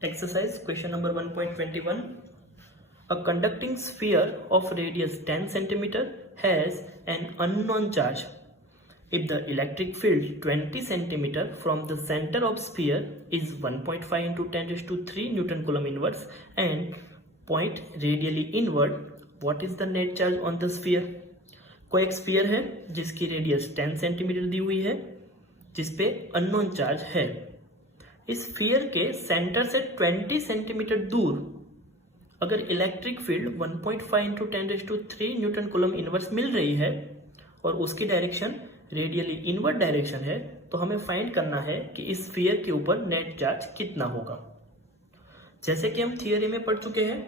Exercise question number 1.21. A conducting sphere of radius 10 cm has an unknown charge. If the electric field 20 cm from the center of sphere is 1.5 into 10 raised to 3 Newton Coulomb inverse and point radially inward, what is the net charge on the sphere? कोई एक sphere है जिसकी radius 10 centimetre दी हुई है, जिसपे unknown charge है। इस sphere के सेंटर से 20 सेंटीमीटर दूर अगर electric field 1.5 into 10 raise to 3 newton coulomb inverse मिल रही है और उसकी डायरेक्शन रेडियली इनवर्ड डायरेक्शन है, तो हमें फाइंड करना है कि इस स्फीयर के ऊपर नेट चार्ज कितना होगा। जैसे कि हम थियरी में पढ़ चुके हैं,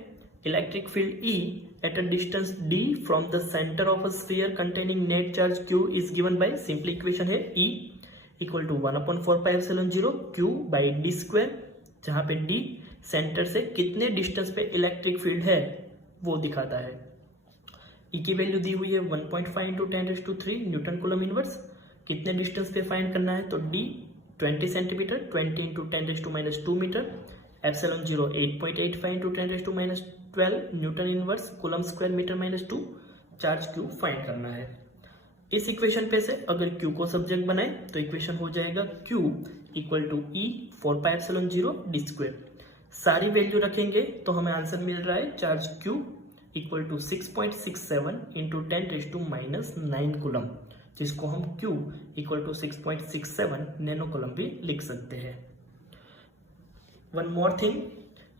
electric field E at a distance d from the center of a sphere containing net charge q is given by simple equation है E equal to 1/4 pi epsilon 0 q by d square, जहाँ पे d centre से कितने distance पे electric field है वो दिखाता है। E की वैल्यू दी हुई है 1.5 into 10 raise to 3 newton coulomb inverse. कितने डिस्टेंस पे फाइंड करना है, तो d 20 centimetre, 20 into 10 raise to -2 metre, epsilon 0 8.85 into 10 raise to -12 newton inverse coulomb square metre -2, charge q find करना है। इस इक्वेशन पे से अगर q को सब्जेक्ट बनाए तो इक्वेशन हो जाएगा q equal to E 4 pi epsilon 0 d square. सारी वैल्यू रखेंगे तो हमें आंसर मिल रहा है charge q equal to 6.67 into 10 raise to -9 coulomb, जिसको हम q equal to 6.67 nano coulomb भी लिख सकते हैं। वन मोर थिंग,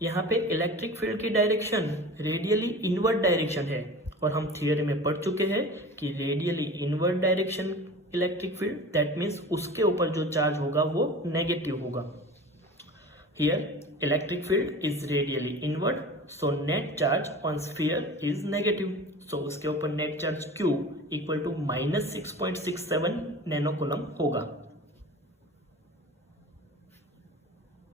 यहाँ पे इलेक्ट्रिक फील्ड की डायरेक्शन रेडियली इनवर्ड डायरेक्शन है और हम थियरी में पढ़ चुके हैं कि radially inward direction electric field, that means उसके ऊपर जो चार्ज होगा वो नेगेटिव होगा। Here electric field is radially inward, so net charge on sphere is negative, so उसके ऊपर net charge q equal to -6.67 nano coulomb होगा।